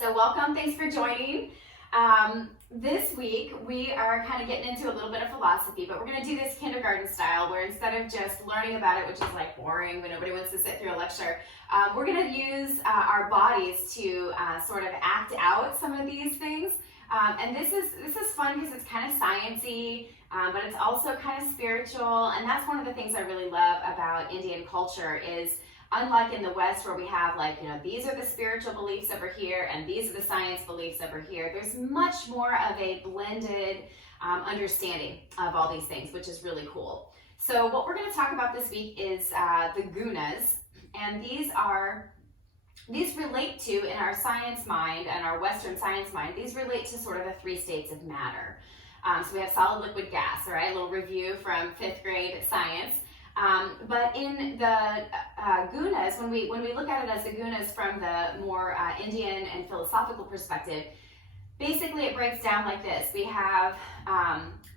So welcome, thanks for joining. This week we are kind of getting into a little bit of philosophy, but we're going to do this kindergarten style where instead of just learning about it, which is like boring when nobody wants to sit through a lecture, we're going to use our bodies to sort of act out some of these things. And this is fun because it's kind of sciencey, but it's also kind of spiritual, and that's one of the things I really love about Indian culture is unlike in the West where we have these are the spiritual beliefs over here and these are the science beliefs over here, there's much more of a blended understanding of all these things, which is really cool. So what we're going to talk about this week is the Gunas, and these relate to, in our science mind and our Western science mind, these relate to sort of the three states of matter. So we have solid, liquid, gas, right? A little review from 5th grade science. But in the Gunas, when we look at it as the Gunas from the more Indian and philosophical perspective, basically it breaks down like this. We have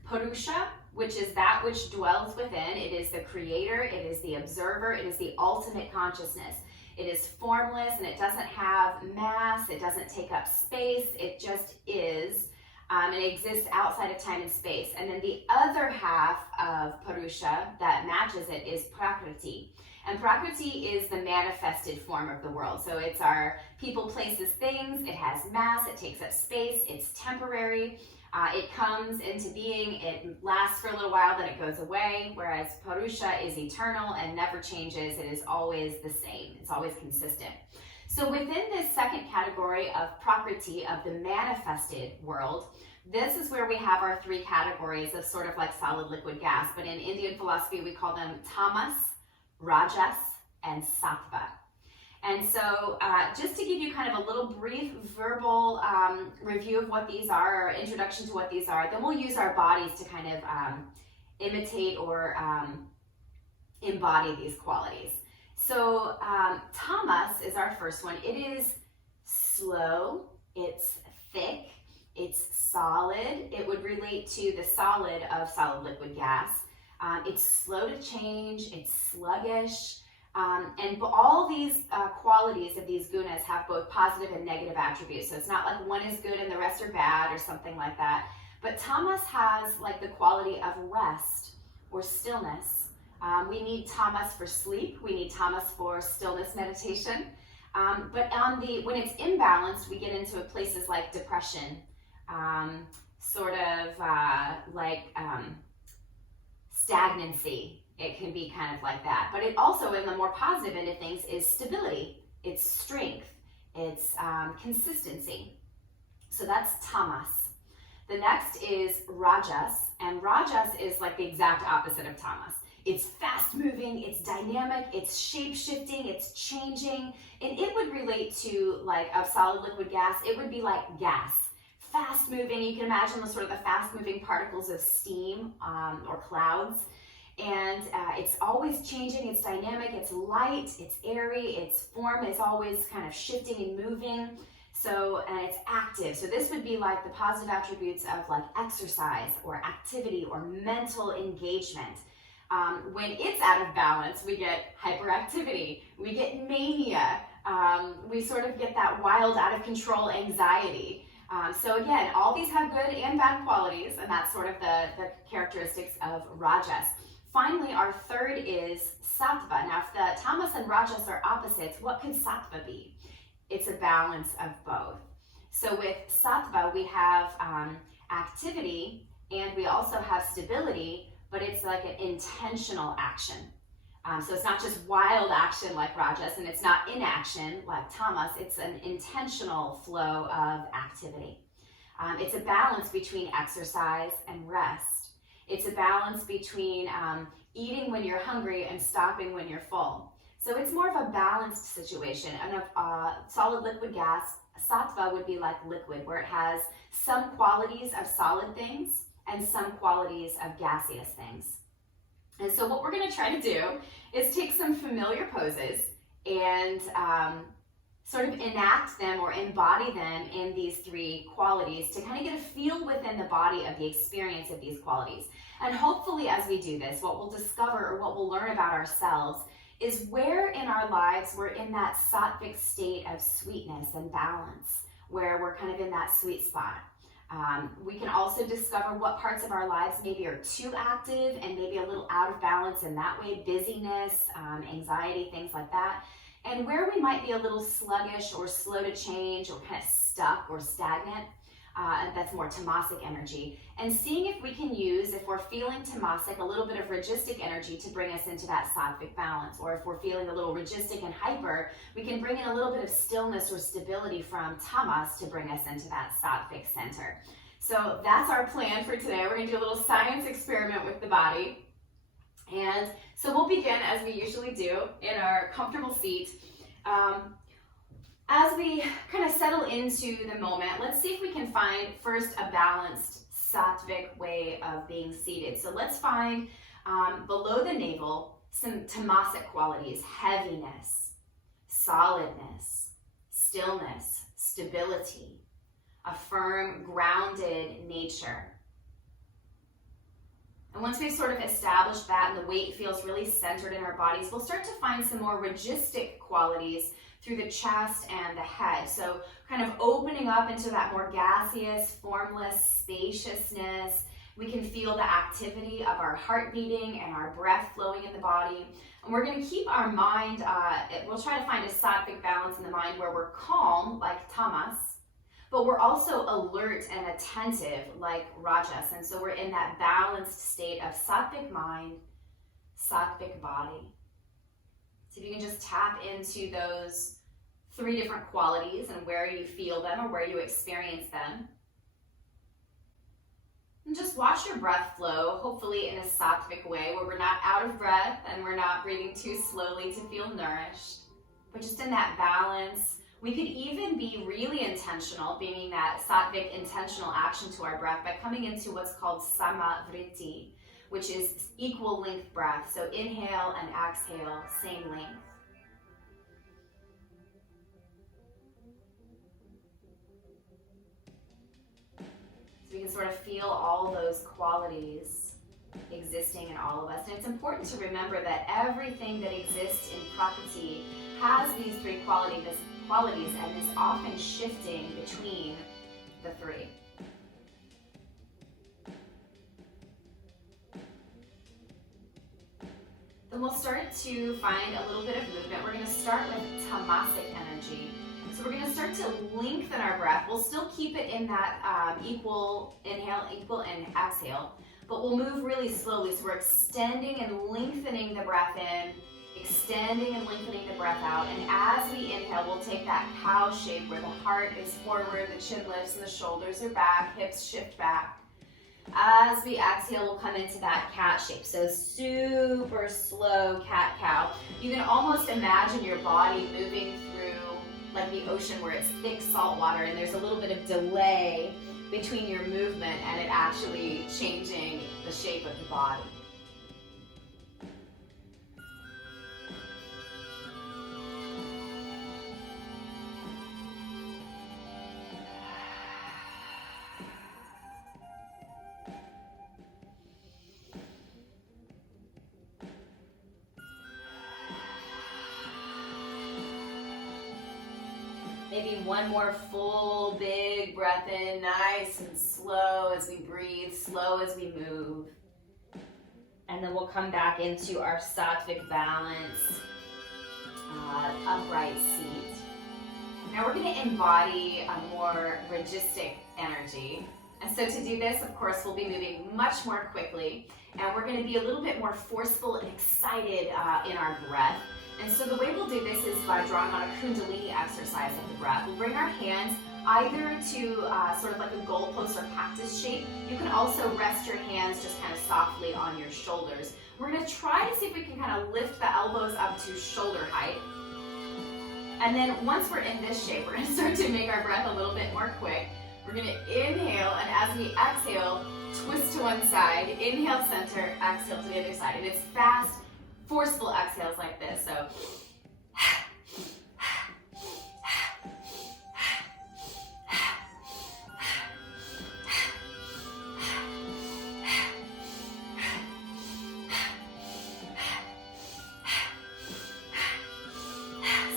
Purusha, which is that which dwells within. It is the creator, it is the observer, it is the ultimate consciousness. It is formless and it doesn't have mass, it doesn't take up space, it just is. And it exists outside of time and space. And then the other half of Purusha that matches it is Prakriti. And Prakriti is the manifested form of the world. So it's our people, places, things. It has mass, it takes up space, it's temporary. It comes into being, it lasts for a little while, then it goes away. Whereas Purusha is eternal and never changes. It is always the same. It's always consistent. So within this second category of Prakriti, of the manifested world, this is where we have our three categories of sort of like solid, liquid, gas. But in Indian philosophy, we call them tamas, rajas, and sattva. And so just to give you kind of a little brief verbal review of what these are, or introduction to what these are, then we'll use our bodies to kind of imitate or embody these qualities. So tamas is our first one. It is slow, it's thick, it's solid. It would relate to the solid of solid, liquid, gas. It's slow to change, it's sluggish, and all these qualities of these gunas have both positive and negative attributes. So it's not like one is good and the rest are bad or something like that. But tamas has like the quality of rest or stillness. We need tamas for sleep. We need tamas for stillness meditation. But when it's imbalanced, we get into places like depression, stagnancy. It can be kind of like that. But it also, in the more positive end of things, is stability. It's strength. It's consistency. So that's tamas. The next is rajas, and rajas is like the exact opposite of tamas. It's fast moving, it's dynamic, it's shape shifting, it's changing, and it would relate to like of solid, liquid, gas. It would be like gas, fast moving. You can imagine the sort of the fast moving particles of steam or clouds, and it's always changing. It's dynamic, it's light, it's airy, its form is always kind of shifting and moving. So, and it's active. So this would be like the positive attributes of like exercise or activity or mental engagement. When it's out of balance, we get hyperactivity, we get mania, we sort of get that wild, out of control anxiety. So again, all these have good and bad qualities, and that's sort of the characteristics of rajas. Finally, our third is sattva. Now, if the tamas and rajas are opposites, what could sattva be? It's a balance of both. So with sattva, we have activity, and we also have stability, but it's like an intentional action. So it's not just wild action like rajas, and it's not inaction like tamas. It's an intentional flow of activity. It's a balance between exercise and rest. It's a balance between eating when you're hungry and stopping when you're full. So it's more of a balanced situation. And of solid, liquid, gas, sattva would be like liquid, where it has some qualities of solid things and some qualities of gaseous things. And so what we're going to try to do is take some familiar poses and sort of enact them or embody them in these three qualities to kind of get a feel within the body of the experience of these qualities. And hopefully as we do this, what we'll discover or what we'll learn about ourselves is where in our lives we're in that sattvic state of sweetness and balance, where we're kind of in that sweet spot. We can also discover what parts of our lives maybe are too active and maybe a little out of balance in that way, busyness, anxiety, things like that. And where we might be a little sluggish or slow to change or kind of stuck or stagnant, that's more tamasic energy. And seeing if we can use, if we're feeling tamasic, a little bit of ragistic energy to bring us into that sattvic balance. Or if we're feeling a little ragistic and hyper, we can bring in a little bit of stillness or stability from tamas to bring us into that sattvic center. So that's our plan for today. We're going to do a little science experiment with the body. And so we'll begin, as we usually do, in our comfortable seat. As we kind of settle into the moment, let's see if we can find first a balanced sattvic way of being seated. So let's find below the navel some tamasic qualities: heaviness, solidness, stillness, stability, a firm, grounded nature. And once we've sort of established that and the weight feels really centered in our bodies, we'll start to find some more ragistic qualities through the chest and the head. So kind of opening up into that more gaseous, formless spaciousness. We can feel the activity of our heart beating and our breath flowing in the body. And we're going to keep our mind, we'll try to find a sattvic balance in the mind where we're calm, like tamas, but we're also alert and attentive, like rajas. And so we're in that balanced state of sattvic mind, sattvic body. So if you can just tap into those 3 different qualities and where you feel them or where you experience them. And just watch your breath flow, hopefully in a sattvic way where we're not out of breath and we're not breathing too slowly to feel nourished, but just in that balance. We could even be really intentional, bringing that sattvic intentional action to our breath by coming into what's called samavriti, which is equal length breath. So inhale and exhale, same length. So we can sort of feel all those qualities existing in all of us. And it's important to remember that everything that exists in Prakriti has these 3 qualities and is often shifting between the 3. Then we'll start to find a little bit of movement. We're going to start with tamasic energy. So we're going to start to lengthen our breath. We'll still keep it in that equal inhale, equal and exhale, but we'll move really slowly. So we're extending and lengthening the breath in, extending and lengthening the breath out. And as we inhale, we'll take that cow shape where the heart is forward, the chin lifts, and the shoulders are back, hips shift back. As we exhale, we'll come into that cat shape. So super slow cat-cow. You can almost imagine your body moving through like the ocean where it's thick salt water and there's a little bit of delay between your movement and it actually changing the shape of the body. Maybe one more full, big breath in, nice and slow as we breathe, slow as we move. And then we'll come back into our sattvic balance, upright seat. Now we're going to embody a more ragistic energy. And so to do this, of course, we'll be moving much more quickly. And we're going to be a little bit more forceful and excited in our breath. And so the way we'll do this is by drawing on a kundalini exercise of the breath. We'll bring our hands either to sort of like a goalpost or cactus shape. You can also rest your hands just kind of softly on your shoulders. We're going to try to see if we can kind of lift the elbows up to shoulder height. And then once we're in this shape, we're going to start to make our breath a little bit more quick. We're going to inhale, and as we exhale, twist to one side. Inhale, center, exhale to the other side. And it's fast, forceful exhales like this. So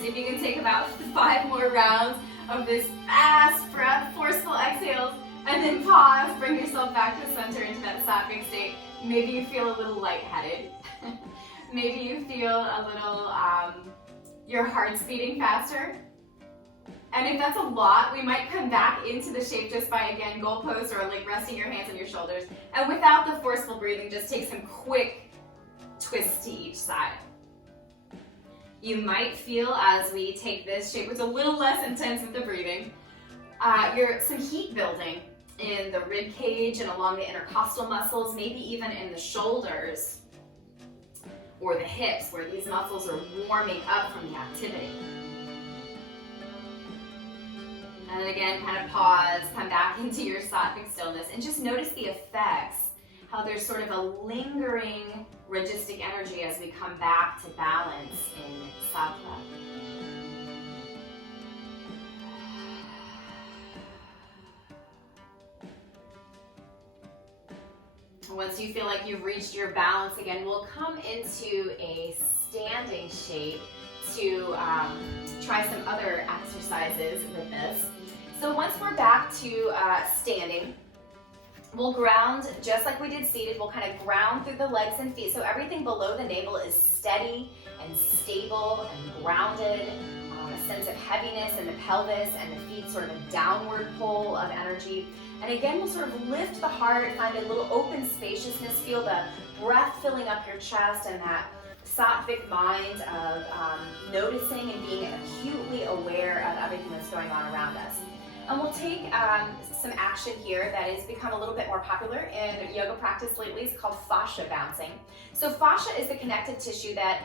see if you can take about 5 more rounds of this fast breath, forceful exhales, and then pause, bring yourself back to center into that sattvic state. Maybe you feel a little lightheaded. Maybe you feel a little, your heart's beating faster. And if that's a lot, we might come back into the shape just by, again, goal pose or like resting your hands on your shoulders. And without the forceful breathing, just take some quick twists to each side. You might feel as we take this shape, which is a little less intense with the breathing, some heat building in the rib cage and along the intercostal muscles, maybe even in the shoulders or the hips, where these muscles are warming up from the activity. And then again, kind of pause, come back into your sattvic stillness, and just notice the effects, how there's sort of a lingering registic energy as we come back to balance in sattva. Once you feel like you've reached your balance again, we'll come into a standing shape to try some other exercises with this. So once we're back to standing, we'll ground just like we did seated. We'll kind of ground through the legs and feet, so everything below the navel is steady and stable and grounded. A sense of heaviness in the pelvis and the feet, sort of a downward pull of energy. And again, we'll sort of lift the heart, find a little open spaciousness, feel the breath filling up your chest and that sattvic mind of noticing and being acutely aware of everything that's going on around us. And we'll take some action here that has become a little bit more popular in yoga practice lately. It's called fascia bouncing. So fascia is the connective tissue that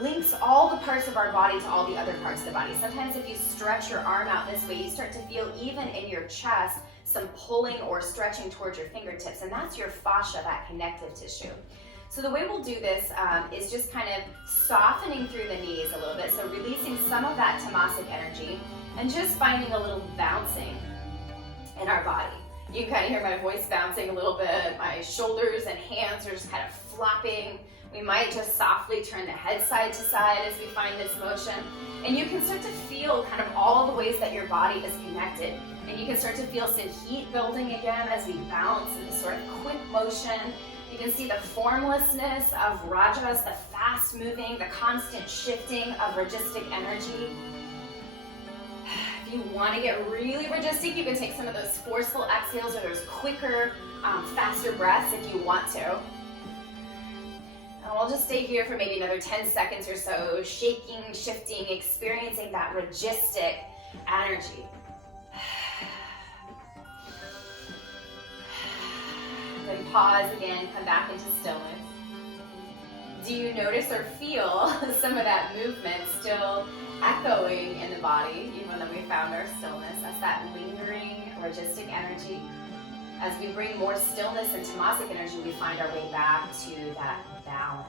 links all the parts of our body to all the other parts of the body. Sometimes if you stretch your arm out this way, you start to feel even in your chest some pulling or stretching towards your fingertips, and that's your fascia, that connective tissue. So the way we'll do this is just kind of softening through the knees a little bit, so releasing some of that tamasic energy and just finding a little bouncing in our body. You can kind of hear my voice bouncing a little bit. My shoulders and hands are just kind of flopping. We might just softly turn the head side to side as we find this motion. And you can start to feel kind of all the ways that your body is connected. And you can start to feel some heat building again as we bounce in this sort of quick motion. You can see the formlessness of rajas, the fast moving, the constant shifting of registic energy. If you want to get really registic, you can take some of those forceful exhales or those quicker, faster breaths if you want to. And we'll just stay here for maybe another 10 seconds or so, shaking, shifting, experiencing that registic energy. Then pause again, come back into stillness. Do you notice or feel some of that movement still echoing in the body, even though we found our stillness? That's that lingering registic energy. As we bring more stillness and tamasic energy, we find our way back to that balance.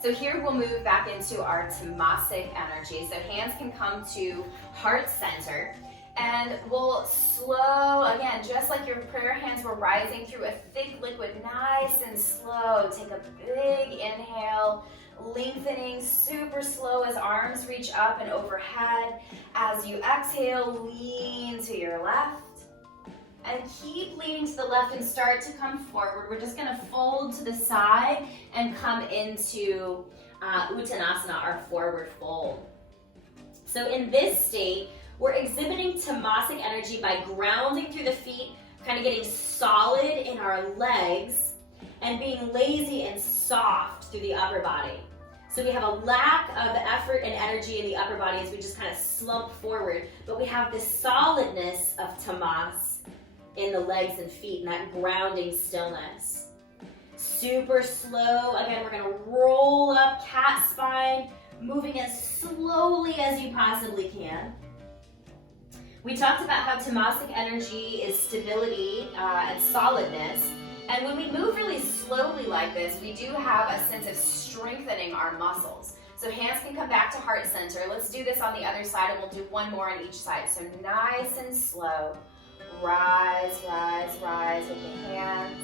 So here we'll move back into our tamasic energy. So hands can come to heart center. And we'll slow, again, just like your prayer hands were rising through a thick liquid, nice and slow. Take a big inhale, lengthening super slow as arms reach up and overhead. As you exhale, lean to your left. And keep leaning to the left and start to come forward. We're just gonna fold to the side and come into Uttanasana, our forward fold. So in this state, we're exhibiting tamasic energy by grounding through the feet, kind of getting solid in our legs, and being lazy and soft through the upper body. So we have a lack of effort and energy in the upper body as we just kind of slump forward, but we have this solidness of tamas in the legs and feet and that grounding stillness. Super slow. Again, we're gonna roll up cat spine, moving as slowly as you possibly can. We talked about how tamasic energy is stability and solidness. And when we move really slowly like this, we do have a sense of strengthening our muscles. So hands can come back to heart center. Let's do this on the other side, and we'll do one more on each side. So nice and slow. Rise, rise, rise with the hands.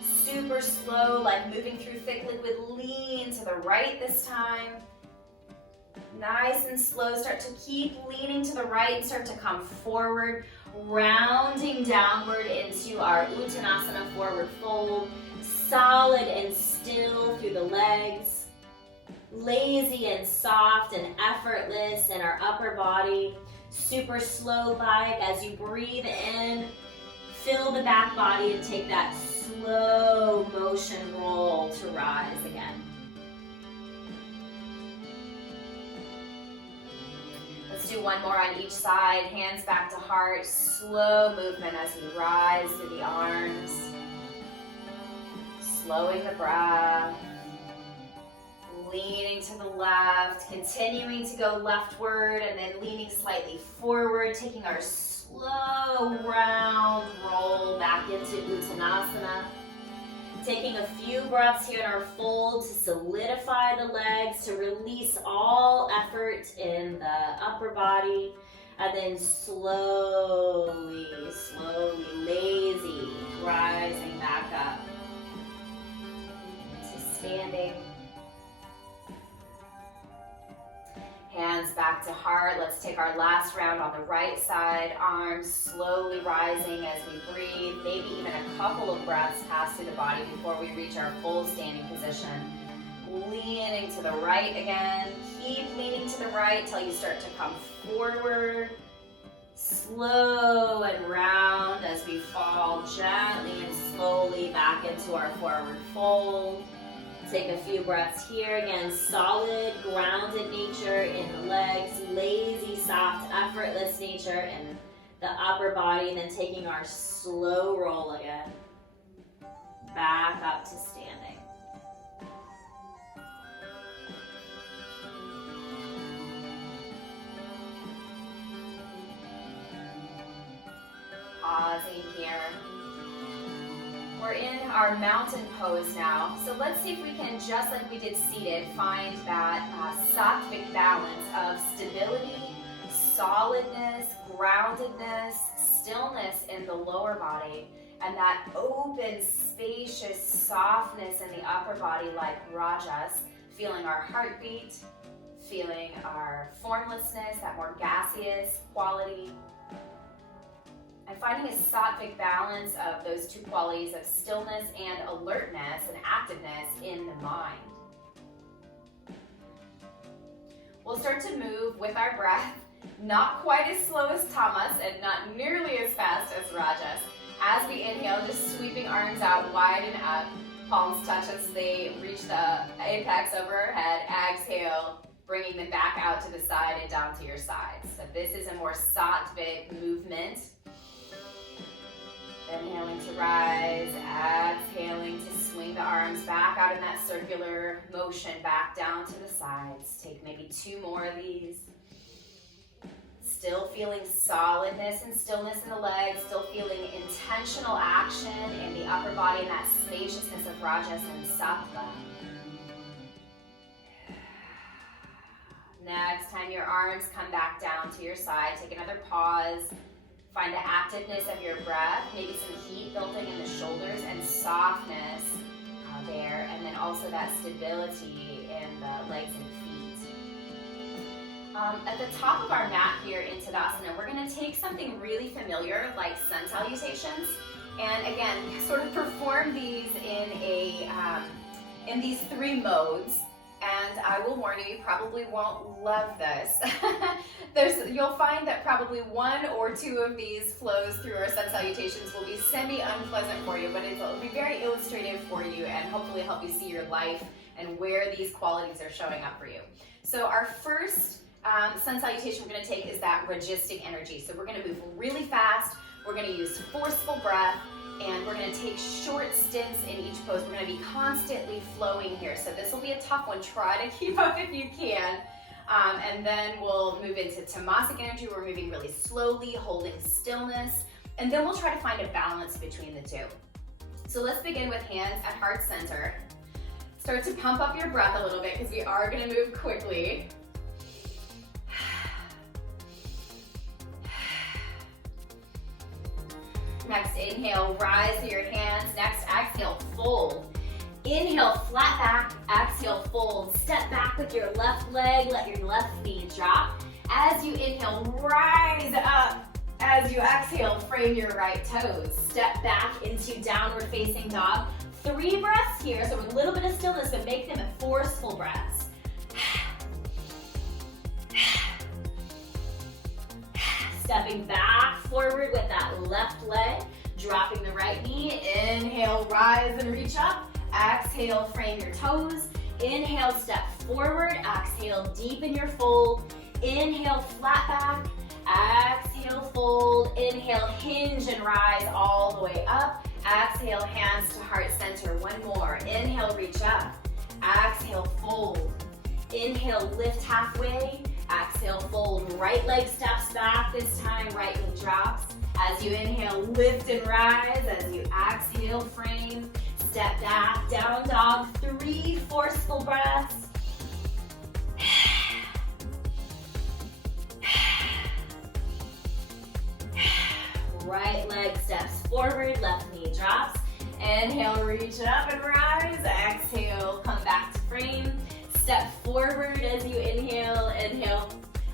Super slow, like moving through thick liquid. Lean to the right this time. Nice and slow, start to keep leaning to the right and start to come forward, rounding downward into our Uttanasana forward fold, solid and still through the legs, lazy and soft and effortless in our upper body, super slow like as you breathe in, fill the back body and take that slow motion roll to rise again. Let's do one more on each side, hands back to heart, slow movement as we rise through the arms, slowing the breath, leaning to the left, continuing to go leftward and then leaning slightly forward, taking our slow round roll back into Uttanasana. Taking a few breaths here in our fold to solidify the legs, to release all effort in the upper body, and then slowly, lazy, rising back up to standing. Hands back to heart. Let's take our last round on the right side. Arms slowly rising as we breathe. Maybe even a couple of breaths pass through the body before we reach our full standing position. Leaning to the right again. Keep leaning to the right till you start to come forward. Slow and round as we fall gently and slowly back into our forward fold. Take a few breaths here. Again, solid, grounded nature in the legs, lazy, soft, effortless nature in the upper body. Then taking our slow roll again, back up to standing. Pausing here. We're in our mountain pose now, so let's see if we can, just like we did seated, find that sattvic balance of stability, solidness, groundedness, stillness in the lower body, and that open, spacious softness in the upper body like rajas, feeling our heartbeat, feeling our formlessness, that more gaseous quality. And finding a sattvic balance of those two qualities of stillness and alertness and activeness in the mind. We'll start to move with our breath, not quite as slow as tamas and not nearly as fast as rajas. As we inhale, just sweeping arms out wide and up, palms touch as they reach the apex over our head. Exhale, bringing them back out to the side and down to your sides. So this is a more sattvic movement. Inhaling to rise, exhaling to swing the arms back out in that circular motion, back down to the sides. Take maybe 2 more of these. Still feeling solidness and stillness in the legs, still feeling intentional action in the upper body and that spaciousness of rajas and sattva. Next time your arms come back down to your side, take another pause. Find the activeness of your breath, maybe some heat building in the shoulders and softness there, and then also that stability in the legs and feet. At the top of our mat here in Tadasana, we're going to take something really familiar like sun salutations, and again, sort of perform these in these 3 modes. And I will warn you, you probably won't love this. You'll find that probably 1 or 2 of these flows through our sun salutations will be semi-unpleasant for you, but it'll be very illustrative for you and hopefully help you see your life and where these qualities are showing up for you. So our first sun salutation we're going to take is that rajistic energy. So we're going to move really fast, we're going to use forceful breath, and we're going to take short stints in each pose. We're going to be constantly flowing here. So this will be a tough one. Try to keep up if you can. And then we'll move into tamasic energy. We're moving really slowly, holding stillness. And then we'll try to find a balance between the 2. So let's begin with hands at heart center. Start to pump up your breath a little bit because we are going to move quickly. Next, inhale, rise to your hands. Next, exhale, fold. Inhale, flat back. Exhale, fold. Step back with your left leg, let your left knee drop. As you inhale, rise up. As you exhale, frame your right toes. Step back into downward facing dog. 3 breaths here, so a little bit of stillness, but make them forceful breaths. Stepping back forward with that left leg, dropping the right knee. Inhale, rise and reach up. Exhale, frame your toes. Inhale, step forward. Exhale, deepen your fold. Inhale, flat back. Exhale, fold. Inhale, hinge and rise all the way up. Exhale, hands to heart center. One more. Inhale, reach up. Exhale, fold. Inhale, lift halfway. Exhale, fold. Right leg steps back this time. Right knee drops. As you inhale, lift and rise. As you exhale, frame. Step back, down dog. 3 forceful breaths. Right leg steps forward, left knee drops. Inhale, reach up and rise. Exhale, come back to frame. Step forward as you inhale. Inhale,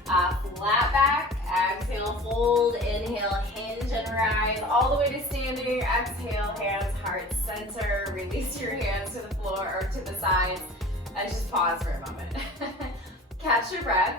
flat back. Exhale, fold. Inhale, hinge and rise all the way to standing. Exhale, hands, heart center. Release your hands to the floor or to the sides. And just pause for a moment. Catch your breath.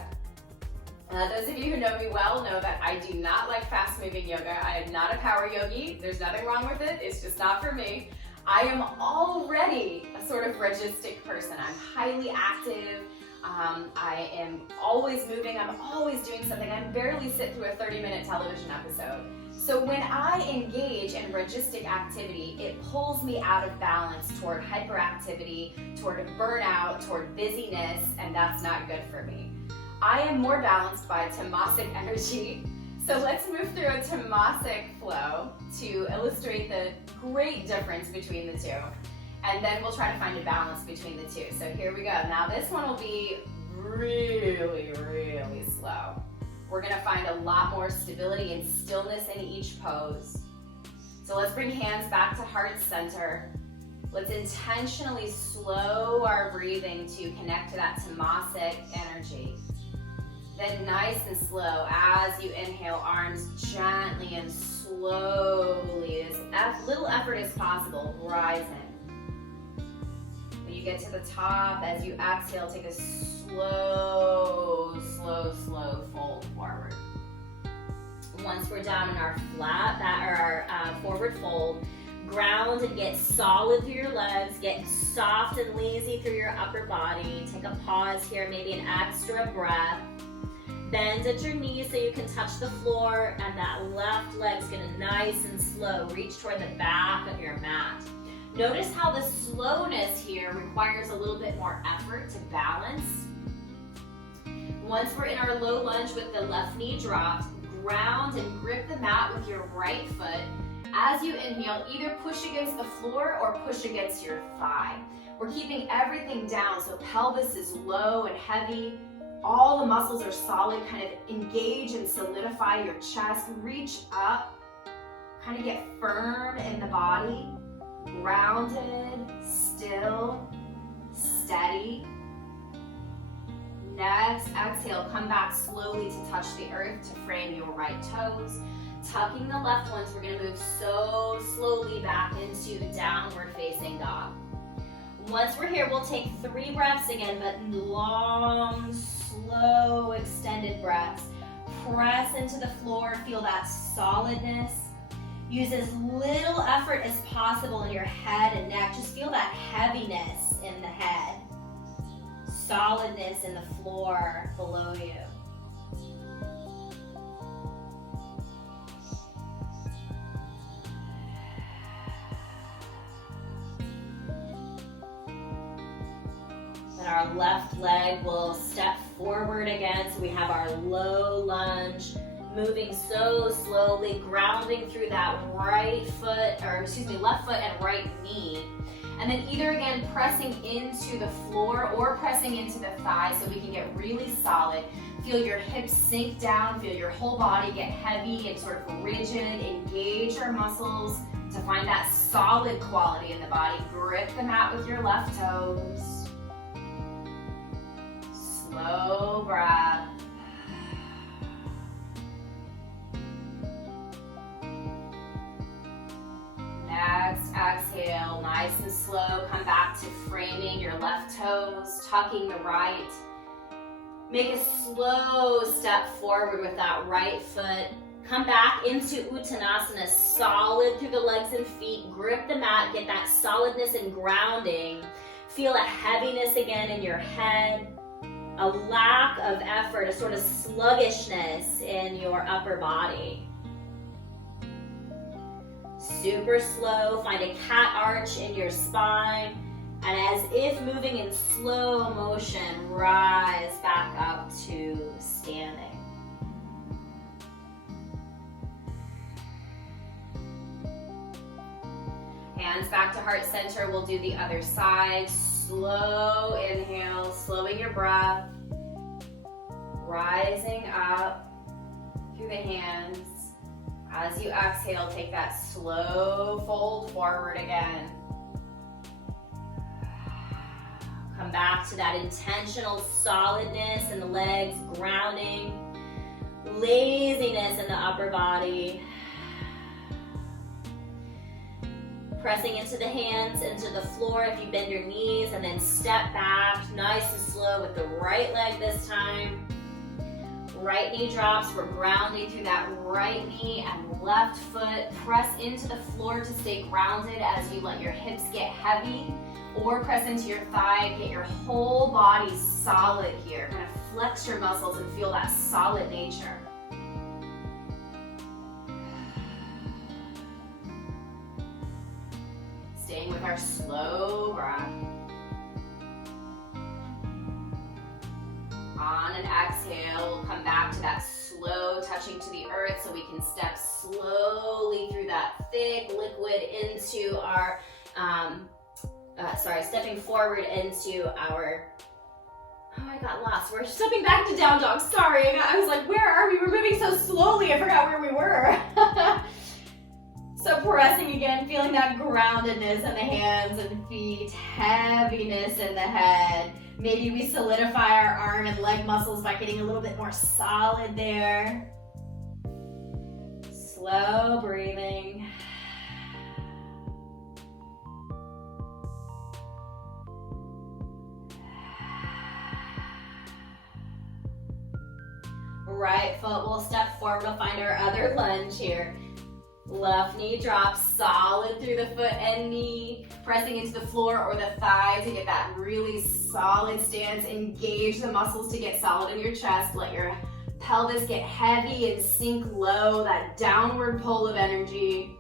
Those of you who know me well know that I do not like fast-moving yoga. I am not a power yogi. There's nothing wrong with it. It's just not for me. I am already a sort of registic person. I'm highly active. I am always moving. I'm always doing something. I barely sit through a 30-minute television episode. So when I engage in registic activity, it pulls me out of balance toward hyperactivity, toward burnout, toward busyness, and that's not good for me. I am more balanced by tamasic energy. So let's move through a tamasic flow to illustrate the great difference between the two. And then we'll try to find a balance between the two. So here we go. Now this one will be really, really slow. We're gonna find a lot more stability and stillness in each pose. So let's bring hands back to heart center. Let's intentionally slow our breathing to connect to that tamasic energy. Then nice and slow, as you inhale, arms gently and slowly, as little effort as possible, rising. When you get to the top, as you exhale, take a slow, slow, slow fold forward. Once we're down in our flat, our forward fold, ground and get solid through your legs, get soft and lazy through your upper body. Take a pause here, maybe an extra breath. Bend at your knees so you can touch the floor, and that left leg's gonna nice and slow reach toward the back of your mat. Notice how the slowness here requires a little bit more effort to balance. Once we're in our low lunge with the left knee dropped, ground and grip the mat with your right foot. As you inhale, either push against the floor or push against your thigh. We're keeping everything down, so pelvis is low and heavy. All the muscles are solid. Kind of engage and solidify your chest. Reach up. Kind of get firm in the body. Grounded, still, steady. Next, exhale, come back slowly to touch the earth to frame your right toes. Tucking the left ones, we're gonna move so slowly back into downward facing dog. Once we're here, we'll take 3 breaths again, but long, slow, extended breaths. Press into the floor, feel that solidness. Use as little effort as possible in your head and neck. Just feel that heaviness in the head. Solidness in the floor below you. Then our left leg will step forward again. So we have our low lunge, moving so slowly, grounding through that left foot and right knee. And then either again pressing into the floor or pressing into the thigh so we can get really solid. Feel your hips sink down, feel your whole body get heavy and sort of rigid. Engage our muscles to find that solid quality in the body. Grip the mat with your left toes. Slow breath. Next, exhale, nice and slow. Come back to framing your left toes, tucking the right. Make a slow step forward with that right foot. Come back into Uttanasana, solid through the legs and feet. Grip the mat, get that solidness and grounding. Feel a heaviness again in your head. A lack of effort, a sort of sluggishness in your upper body. Super slow, find a cat arch in your spine, and as if moving in slow motion, rise back up to standing. Hands back to heart center, we'll do the other side. Slow inhale, slowing your breath, rising up through the hands. As you exhale, take that slow fold forward again. Come back to that intentional solidness in the legs, grounding, laziness in the upper body. Pressing into the hands, into the floor if you bend your knees, and then step back nice and slow with the right leg this time. Right knee drops, we're grounding through that right knee and left foot. Press into the floor to stay grounded as you let your hips get heavy, or press into your thigh, get your whole body solid here. Kind of flex your muscles and feel that solid nature. Staying with our slow breath. On an exhale, we'll come back to that slow touching to the earth so we can step slowly through that thick liquid into our, stepping forward into our, I got lost. We're stepping back to down dog. Sorry, I was like, where are we? We're moving so slowly, I forgot where we were. So pressing again, feeling that groundedness in the hands and feet, heaviness in the head. Maybe we solidify our arm and leg muscles by getting a little bit more solid there. Slow breathing. Right foot will step forward, we'll find our other lunge here. Left knee drops solid through the foot and knee, pressing into the floor or the thigh to get that really solid stance. Engage the muscles to get solid in your chest. Let your pelvis get heavy and sink low, that downward pull of energy.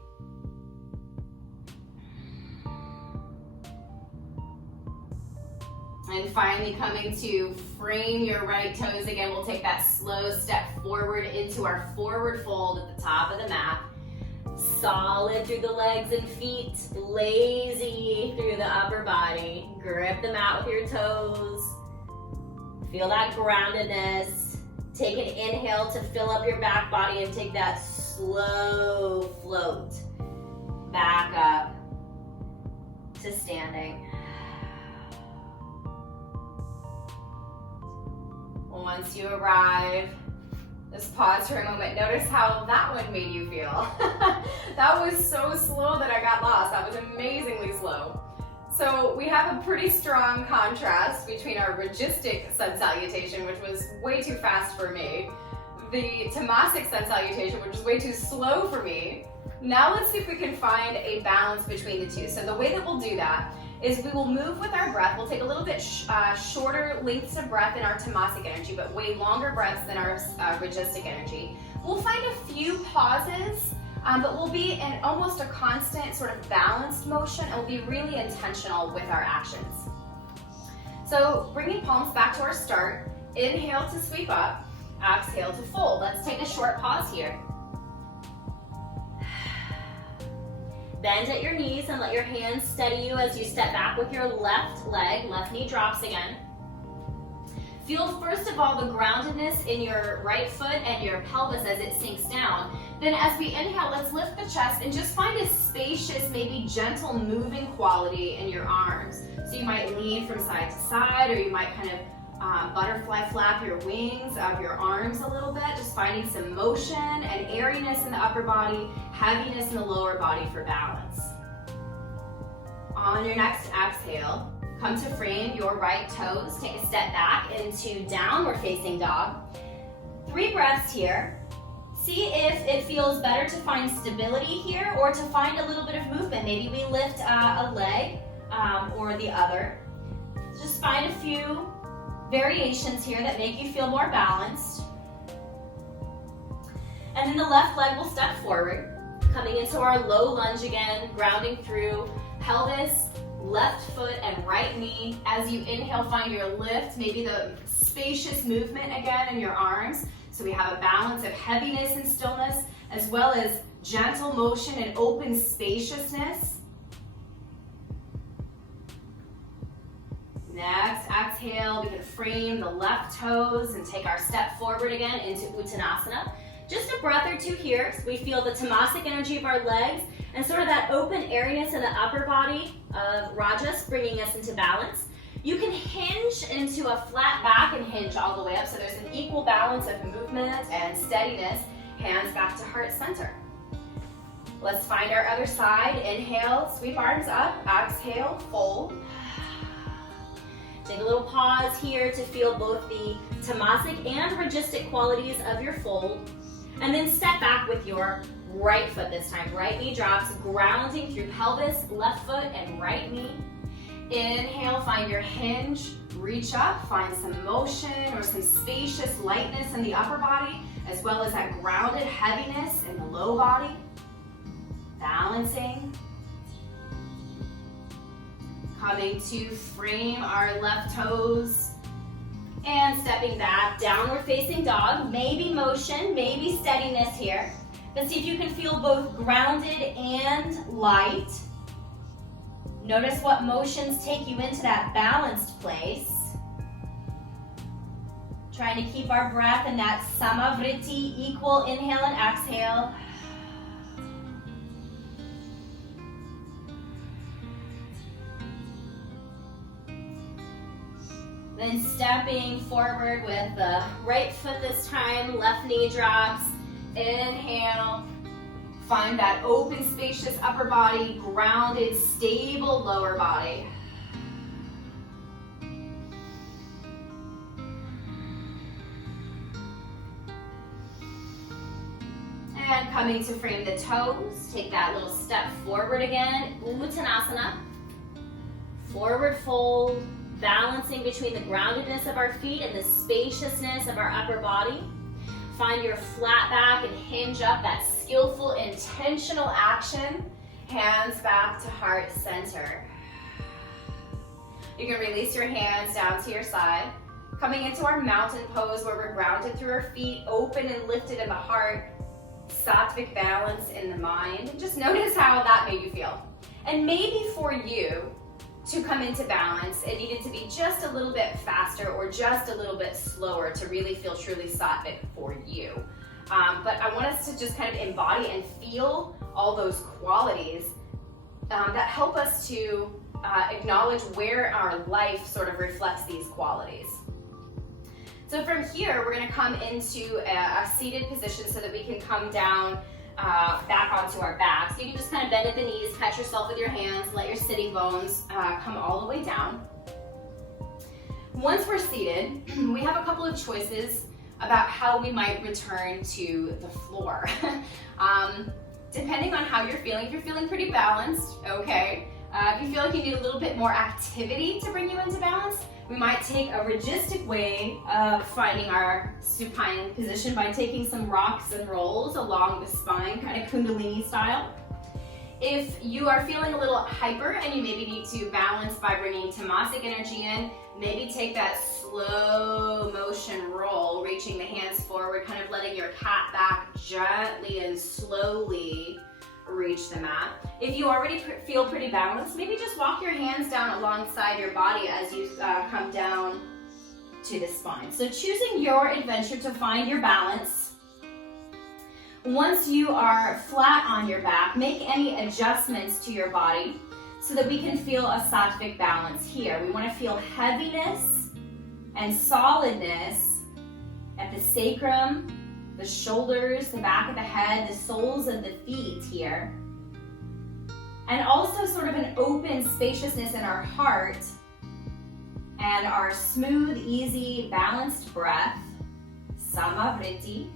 And finally coming to frame your right toes again, we'll take that slow step forward into our forward fold at the top of the mat. Solid through the legs and feet, lazy through the upper body. Grip the mat with your toes. Feel that groundedness. Take an inhale to fill up your back body and take that slow float back up to standing. Once you arrive, just pause for a moment. Notice how that one made you feel. That was so slow that I got lost. That was amazingly slow. So we have a pretty strong contrast between our Ragistic sun salutation, which was way too fast for me, the Tamasic sun salutation, which was way too slow for me. Now let's see if we can find a balance between the two. So the way that we'll do that is we will move with our breath. We'll take a little bit shorter lengths of breath in our Tamasic energy, but way longer breaths than our Ragistic energy. We'll find a few pauses, but we'll be in almost a constant sort of balanced motion, and we'll be really intentional with our actions. So bringing palms back to our start, inhale to sweep up, exhale to fold. Let's take a short pause here. Bend at your knees and let your hands steady you as you step back with your left leg. Left knee drops again. Feel first of all the groundedness in your right foot and your pelvis as it sinks down. Then as we inhale, let's lift the chest and just find a spacious, maybe gentle moving quality in your arms. So you might lean from side to side, or you might kind of Butterfly flap your wings of your arms a little bit, just finding some motion and airiness in the upper body, heaviness in the lower body for balance. On your next exhale, come to frame your right toes. Take a step back into downward facing dog. 3 breaths here. See if it feels better to find stability here or to find a little bit of movement. Maybe we lift a leg or the other. Just find a few variations here that make you feel more balanced. And then the left leg will step forward, coming into our low lunge again, grounding through pelvis, left foot, and right knee. As you inhale, find your lift, maybe the spacious movement again in your arms. So we have a balance of heaviness and stillness, as well as gentle motion and open spaciousness. Next, exhale, we can frame the left toes and take our step forward again into Uttanasana. Just a breath or two here, so we feel the tamasic energy of our legs and sort of that open airiness in the upper body of Rajas, bringing us into balance. You can hinge into a flat back and hinge all the way up, so there's an equal balance of movement and steadiness. Hands back to heart center. Let's find our other side. Inhale, sweep arms up. Exhale, fold. Take a little pause here to feel both the tamasic and ragistic qualities of your fold. And then step back with your right foot this time. Right knee drops, grounding through pelvis, left foot, and right knee. Inhale, find your hinge, reach up, find some motion or some spacious lightness in the upper body, as well as that grounded heaviness in the low body. Balancing. Coming to frame our left toes and stepping back, downward facing dog. Maybe motion, maybe steadiness here. But see if you can feel both grounded and light. Notice what motions take you into that balanced place. Trying to keep our breath in that samavriti, equal inhale and exhale. Then stepping forward with the right foot this time, left knee drops. Inhale. Find that open, spacious upper body, grounded, stable lower body. And coming to frame the toes, take that little step forward again, Uttanasana. Forward fold, balancing between the groundedness of our feet and the spaciousness of our upper body. Find your flat back and hinge up, that skillful, intentional action. Hands back to heart center. You can release your hands down to your side. Coming into our mountain pose where we're grounded through our feet, open and lifted in the heart. Sattvic balance in the mind. Just notice how that made you feel. And maybe for you, to come into balance, it needed to be just a little bit faster or just a little bit slower to really feel truly sattvic for you. But I want us to just kind of embody and feel all those qualities that help us to acknowledge where our life sort of reflects these qualities. So from here, we're gonna come into a seated position so that we can come down back onto our back. So you can just kind of bend at the knees, catch yourself with your hands, let your sitting bones come all the way down. Once we're seated, we have a couple of choices about how we might return to the floor. Depending on how you're feeling, if you're feeling pretty balanced, okay. If you feel like you need a little bit more activity to bring you into balance, we might take a ragistic way of finding our supine position by taking some rocks and rolls along the spine, kind of kundalini style. If you are feeling a little hyper and you maybe need to balance by bringing tamasic energy in, maybe take that slow motion roll, reaching the hands forward, kind of letting your cat back gently and slowly reach the mat. If you already feel pretty balanced, maybe just walk your hands down alongside your body as you come down to the spine. So choosing your adventure to find your balance. Once you are flat on your back, make any adjustments to your body so that we can feel a sattvic balance here. We want to feel heaviness and solidness at the sacrum, the shoulders, the back of the head, the soles of the feet here. And also sort of an open spaciousness in our heart and our smooth, easy, balanced breath, samavriti.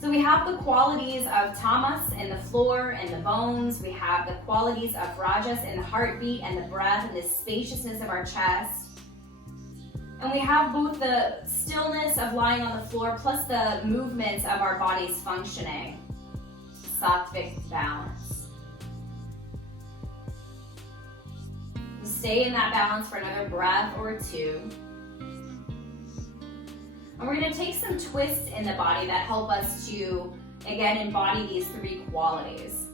So we have the qualities of tamas in the floor and the bones. We have the qualities of rajas in the heartbeat and the breath and the spaciousness of our chest. And we have both the stillness of lying on the floor plus the movements of our body's functioning. Sattvic balance. Stay in that balance for another breath or two. And we're going to take some twists in the body that help us to, again, embody these three qualities.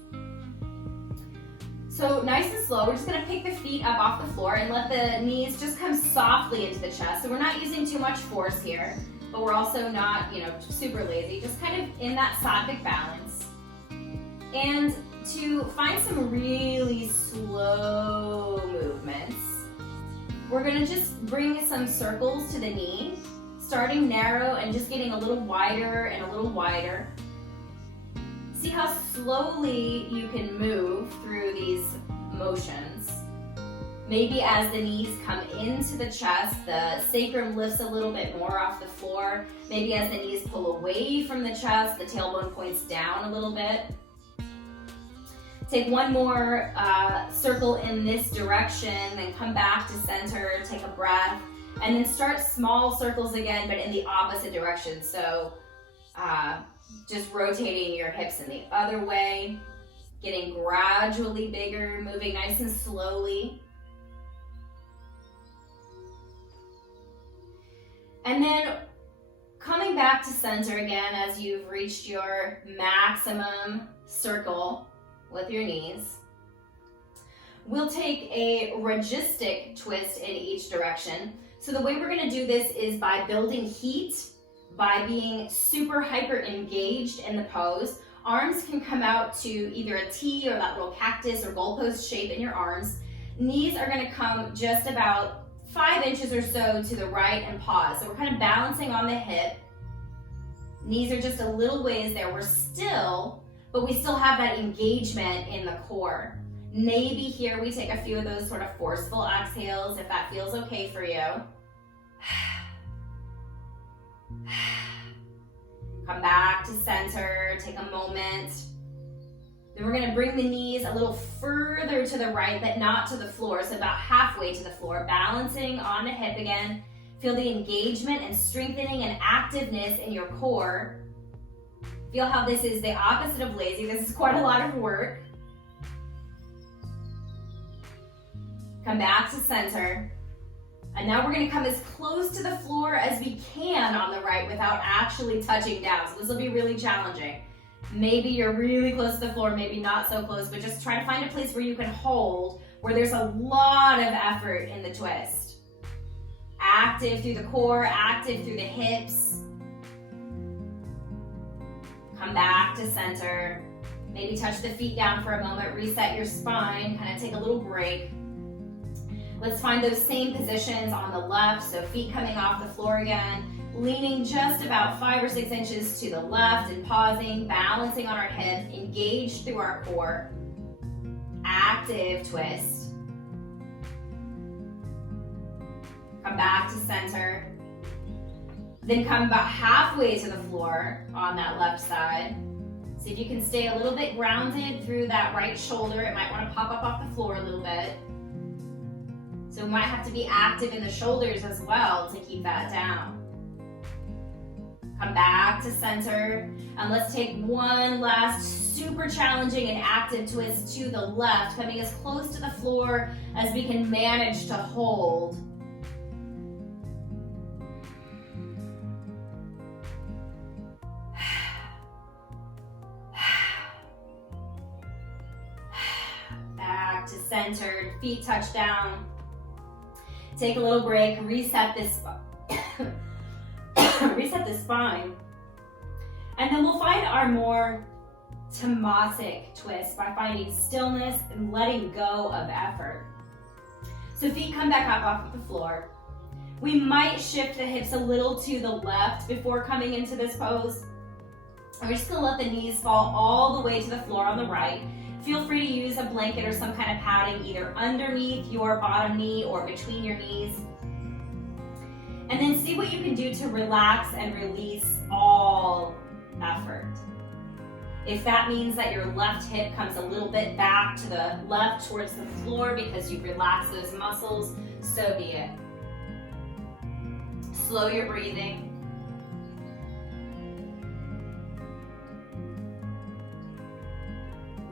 So nice and slow, we're just going to pick the feet up off the floor and let the knees just come softly into the chest. So we're not using too much force here, but we're also not, super lazy, just kind of in that sattvic balance. And to find some really slow movements, we're going to just bring some circles to the knee, starting narrow and just getting a little wider and a little wider. See how slowly you can move through these motions. Maybe as the knees come into the chest, the sacrum lifts a little bit more off the floor. Maybe as the knees pull away from the chest, the tailbone points down a little bit. Take one more circle in this direction, then come back to center, take a breath, and then start small circles again, but in the opposite direction. So just rotating your hips in the other way, getting gradually bigger, moving nice and slowly. And then coming back to center again as you've reached your maximum circle with your knees. We'll take a ragistic twist in each direction. So the way we're going to do this is by building heat, by being super hyper engaged in the pose. Arms can come out to either a T or that little cactus or goalpost shape in your arms. Knees are going to come just about 5 inches or so to the right and pause. So we're kind of balancing on the hip. Knees are just a little ways there. We're still, but we still have that engagement in the core. Maybe here we take a few of those sort of forceful exhales if that feels okay for you. Come back to center, take a moment. Then we're going to bring the knees a little further to the right, but not to the floor, so about halfway to the floor, balancing on the hip again. Feel the engagement and strengthening and activeness in your core. Feel how this is the opposite of lazy. This is quite a lot of work. Come back to center. And now we're going to come as close to the floor as we can on the right without actually touching down. So this will be really challenging. Maybe you're really close to the floor, maybe not so close, but just try to find a place where you can hold, where there's a lot of effort in the twist. Active through the core, active through the hips. Come back to center. Maybe touch the feet down for a moment, reset your spine, kind of take a little break. Let's find those same positions on the left, so feet coming off the floor again, leaning just about 5 or 6 inches to the left and pausing, balancing on our hips, engaged through our core. Active twist. Come back to center. Then come about halfway to the floor on that left side. See if you can stay a little bit grounded through that right shoulder. It might want to pop up off the floor a little bit. So we might have to be active in the shoulders as well to keep that down. Come back to center, and let's take one last super challenging and active twist to the left, coming as close to the floor as we can manage to hold. Back to centered, feet touch down. Take a little break, reset this spine. And then we'll find our more tamasic twist by finding stillness and letting go of effort. So feet come back up off of the floor. We might shift the hips a little to the left before coming into this pose. And we're just gonna let the knees fall all the way to the floor on the right. Feel free to use a blanket or some kind of padding either underneath your bottom knee or between your knees. And then see what you can do to relax and release all effort. If that means that your left hip comes a little bit back to the left towards the floor because you've relaxed those muscles, so be it. Slow your breathing.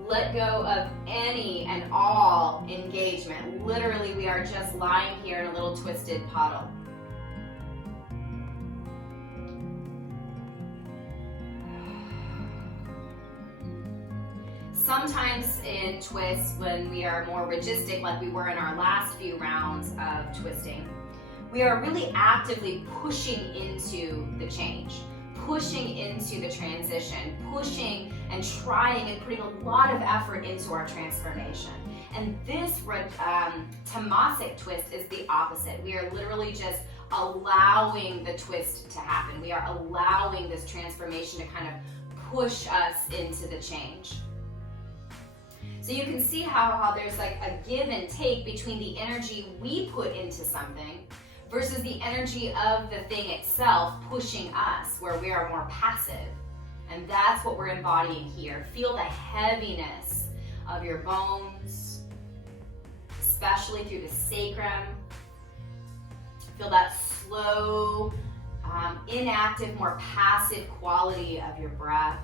Let go of any and all engagement. Literally, we are just lying here in a little twisted puddle. Sometimes in twists, when we are more registic, like we were in our last few rounds of twisting, we are really actively pushing into the change, pushing into the transition, pushing and trying and putting a lot of effort into our transformation. And this tamasic twist is the opposite. We are literally just allowing the twist to happen. We are allowing this transformation to kind of push us into the change. So you can see how there's like a give and take between the energy we put into something versus the energy of the thing itself pushing us, where we are more passive. And that's what we're embodying here. Feel the heaviness of your bones, especially through the sacrum. Feel that slow, inactive, more passive quality of your breath.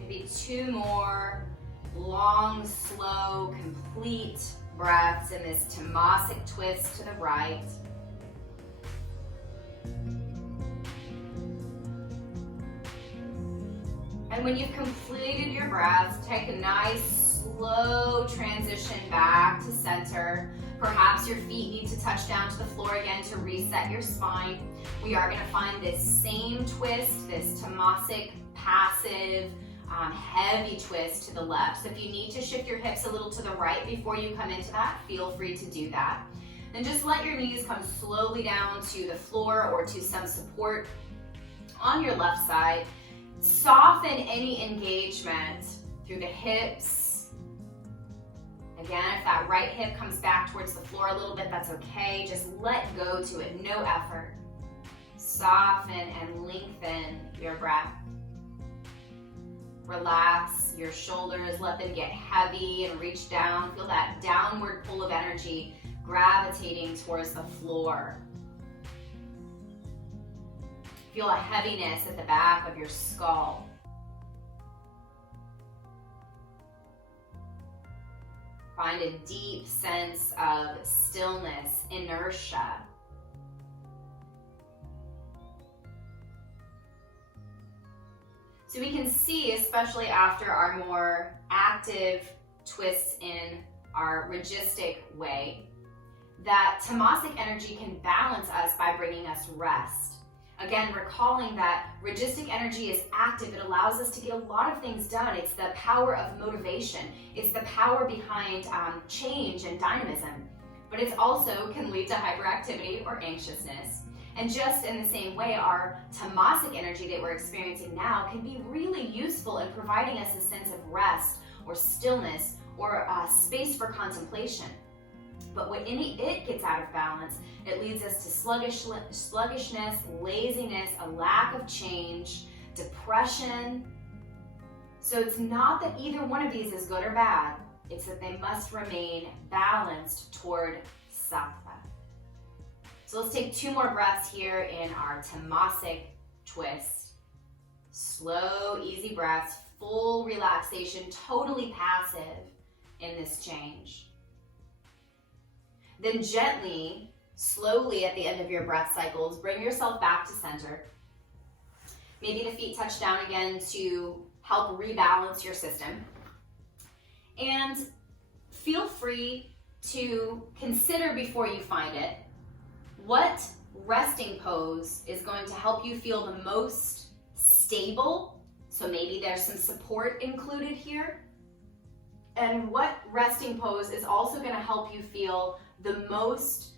Maybe 2 more long, slow, complete breaths in this tamasic twist to the right. And when you've completed your breaths, take a nice, slow transition back to center. Perhaps your feet need to touch down to the floor again to reset your spine. We are going to find this same twist, this tamasic, passive, heavy twist to the left. So if you need to shift your hips a little to the right before you come into that, feel free to do that. Then just let your knees come slowly down to the floor or to some support on your left side. Soften any engagement through the hips. Again, if that right hip comes back towards the floor a little bit, that's okay. Just let go to it, no effort. Soften and lengthen your breath. Relax your shoulders, let them get heavy and reach down. Feel that downward pull of energy gravitating towards the floor. Feel a heaviness at the back of your skull. Find a deep sense of stillness, inertia. So we can see, especially after our more active twists in our registic way, that tamasic energy can balance us by bringing us rest. Again, recalling that registic energy is active. It allows us to get a lot of things done. It's the power of motivation. It's the power behind change and dynamism. But it also can lead to hyperactivity or anxiousness. And just in the same way, our tamasic energy that we're experiencing now can be really useful in providing us a sense of rest or stillness or space for contemplation. But when it gets out of balance, it leads us to sluggishness, laziness, a lack of change, depression. So it's not that either one of these is good or bad. It's that they must remain balanced toward sattva. So let's take 2 more breaths here in our tamasic twist. Slow, easy breaths, full relaxation, totally passive in this change. Then gently, slowly at the end of your breath cycles, bring yourself back to center. Maybe the feet touch down again to help rebalance your system. And feel free to consider before you find it, what resting pose is going to help you feel the most stable. So maybe there's some support included here. And what resting pose is also going to help you feel the most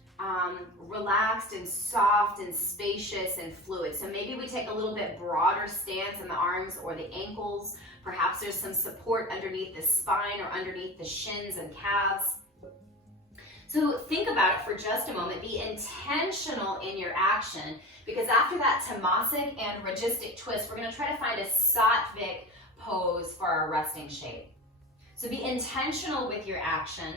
relaxed and soft and spacious and fluid. So maybe we take a little bit broader stance in the arms or the ankles. Perhaps there's some support underneath the spine or underneath the shins and calves. So think about it for just a moment. Be intentional in your action, because after that tamasic and rajistic twist, we're going to try to find a sattvic pose for our resting shape. So be intentional with your action.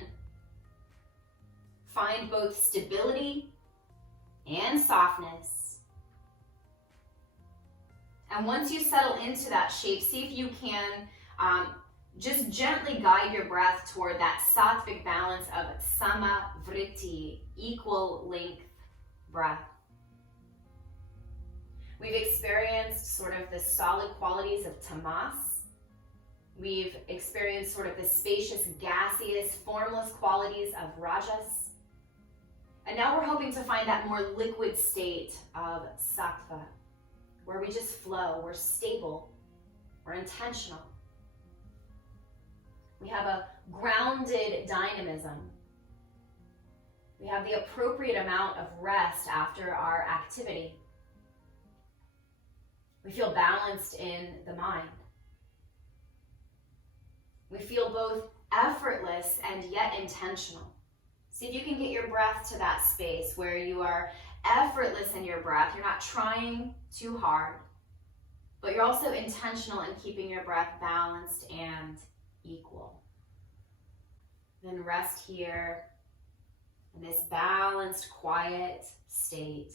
Find both stability and softness. And once you settle into that shape, see if you can just gently guide your breath toward that sattvic balance of samavritti, equal length breath. We've experienced sort of the solid qualities of tamas. We've experienced sort of the spacious, gaseous, formless qualities of rajas. And now we're hoping to find that more liquid state of sattva, where we just flow, we're stable, we're intentional. We have a grounded dynamism. We have the appropriate amount of rest after our activity. We feel balanced in the mind. We feel both effortless and yet intentional. See if you can get your breath to that space where you are effortless in your breath. You're not trying too hard, but you're also intentional in keeping your breath balanced and equal. Then rest here in this balanced, quiet state.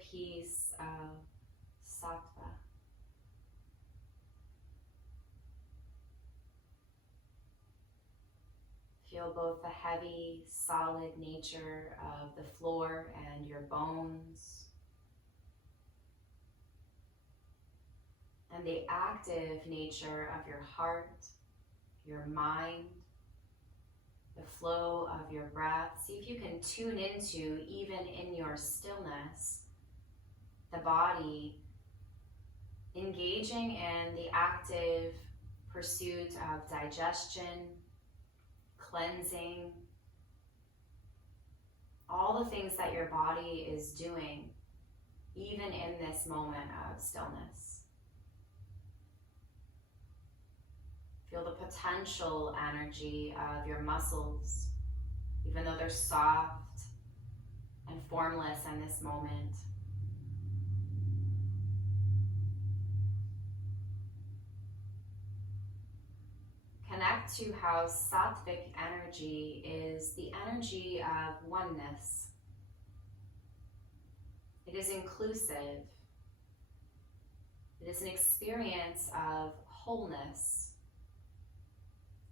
peace of sattva. Feel both the heavy, solid nature of the floor and your bones, and the active nature of your heart, your mind, the flow of your breath. See if you can tune into, even in your stillness, the body engaging in the active pursuit of digestion, cleansing, all the things that your body is doing, even in this moment of stillness. Feel the potential energy of your muscles, even though they're soft and formless in this moment. Connect to how sattvic energy is the energy of oneness. It is inclusive. It is an experience of wholeness.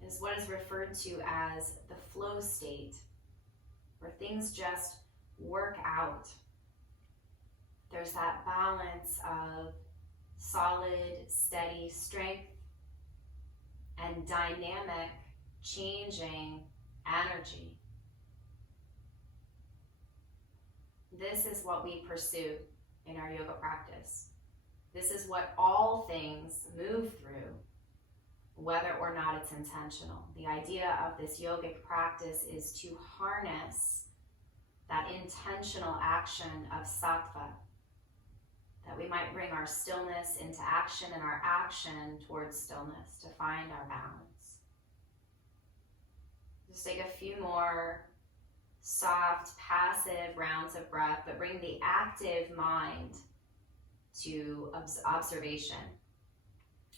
It is what is referred to as the flow state, where things just work out. There's that balance of solid, steady strength and dynamic, changing energy. This is what we pursue in our yoga practice. This is what all things move through, whether or not it's intentional. The idea of this yogic practice is to harness that intentional action of sattva, that we might bring our stillness into action and our action towards stillness to find our balance. Just take a few more soft, passive rounds of breath, but bring the active mind to observation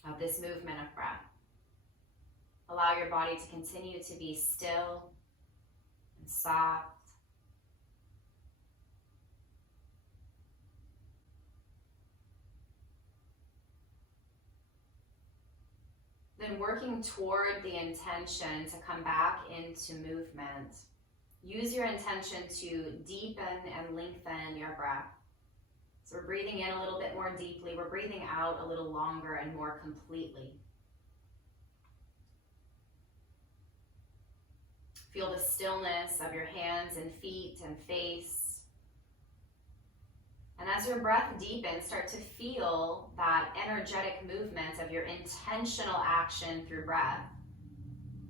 of this movement of breath. Allow your body to continue to be still and soft. Then working toward the intention to come back into movement. Use your intention to deepen and lengthen your breath. So we're breathing in a little bit more deeply. We're breathing out a little longer and more completely. Feel the stillness of your hands and feet and face. And as your breath deepens, start to feel that energetic movement of your intentional action through breath,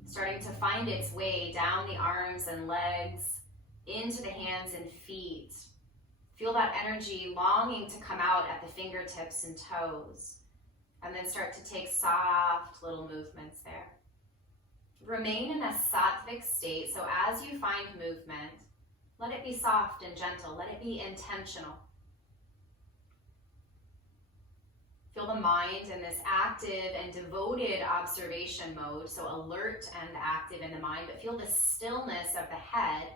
starting to find its way down the arms and legs, into the hands and feet. Feel that energy longing to come out at the fingertips and toes, and then start to take soft little movements there. Remain in a sattvic state, so as you find movement, let it be soft and gentle, let it be intentional. Feel the mind in this active and devoted observation mode, so alert and active in the mind, but feel the stillness of the head.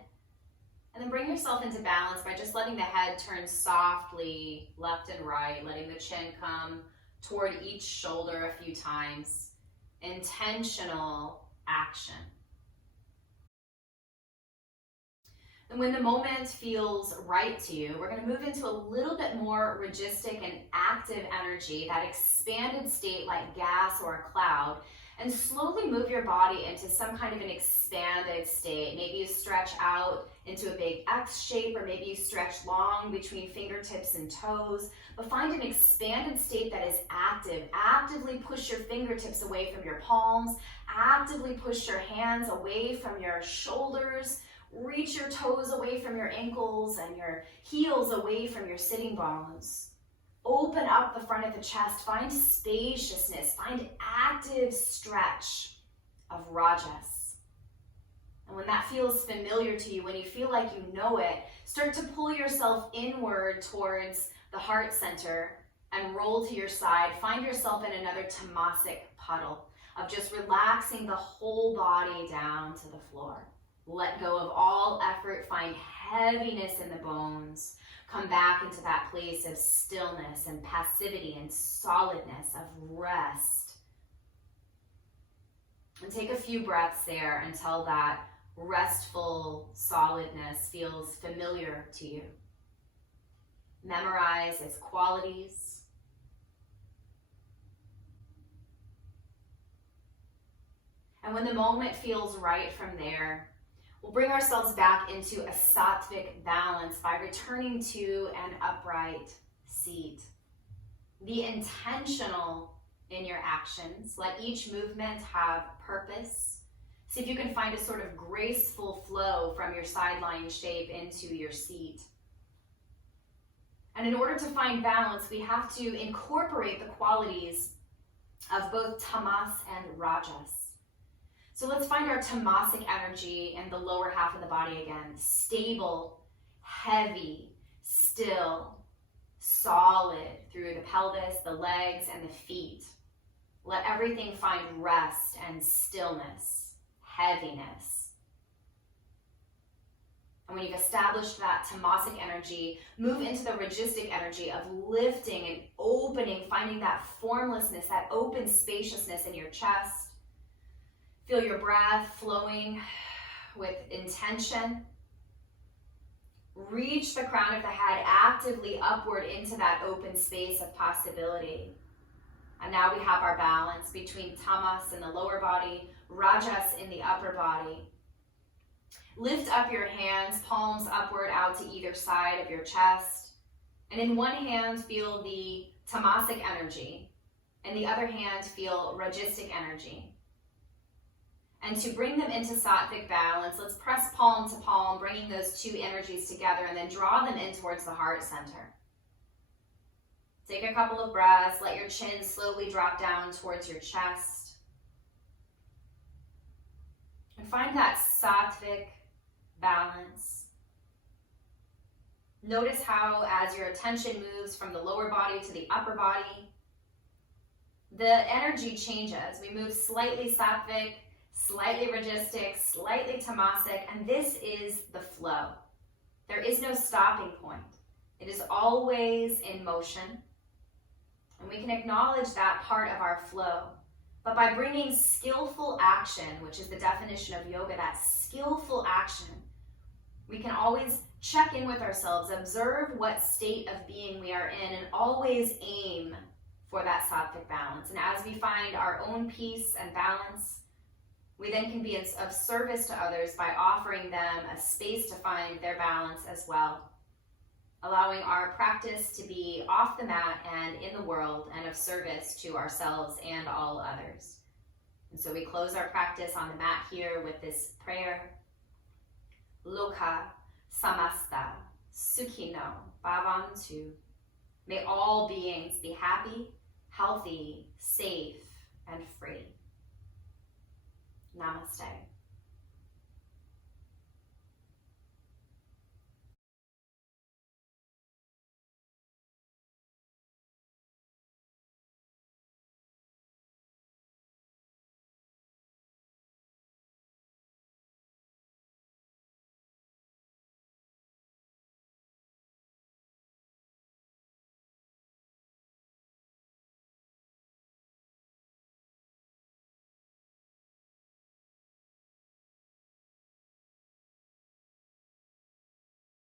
And then bring yourself into balance by just letting the head turn softly left and right, letting the chin come toward each shoulder a few times. Intentional action. And when the moment feels right to you, we're going to move into a little bit more registic and active energy, that expanded state like gas or a cloud, and slowly move your body into some kind of an expanded state. Maybe you stretch out into a big X shape, or maybe you stretch long between fingertips and toes, but find an expanded state that is active. Actively push your fingertips away from your palms, actively push your hands away from your shoulders, reach your toes away from your ankles and your heels away from your sitting bones. Open up the front of the chest, find spaciousness, find active stretch of rajas. And when that feels familiar to you, when you feel like you know it, start to pull yourself inward towards the heart center and roll to your side. Find yourself in another tamasic puddle of just relaxing the whole body down to the floor. Let go of all effort, find heaviness in the bones. Come back into that place of stillness and passivity and solidness, of rest. And take a few breaths there until that restful solidness feels familiar to you. Memorize its qualities. And when the moment feels right from there, we'll bring ourselves back into a sattvic balance by returning to an upright seat. Be intentional in your actions. Let each movement have purpose. See if you can find a sort of graceful flow from your sideline shape into your seat. And in order to find balance, we have to incorporate the qualities of both tamas and rajas. So let's find our tamasic energy in the lower half of the body again. Stable, heavy, still, solid through the pelvis, the legs, and the feet. Let everything find rest and stillness, heaviness. And when you've established that tamasic energy, move into the ragistic energy of lifting and opening, finding that formlessness, that open spaciousness in your chest. Feel your breath flowing with intention. Reach the crown of the head actively upward into that open space of possibility. And now we have our balance between tamas in the lower body, rajas in the upper body. Lift up your hands, palms upward out to either side of your chest. And in one hand, feel the tamasic energy. In the other hand, feel ragistic energy. And to bring them into sattvic balance, let's press palm to palm, bringing those two energies together, and then draw them in towards the heart center. Take a couple of breaths. Let your chin slowly drop down towards your chest. And find that sattvic balance. Notice how, as your attention moves from the lower body to the upper body, the energy changes. We move slightly sattvic, slightly ragistic, slightly tamasic, and this is the flow. There is no stopping point. It is always in motion, and we can acknowledge that part of our flow. But by bringing skillful action, which is the definition of yoga, that skillful action, we can always check in with ourselves, observe what state of being we are in, and always aim for that sattvic balance. And as we find our own peace and balance, we then can be of service to others by offering them a space to find their balance as well, allowing our practice to be off the mat and in the world and of service to ourselves and all others. And so we close our practice on the mat here with this prayer. Loka samasta sukhino bhavantu. May all beings be happy, healthy, safe, and free. Namaste.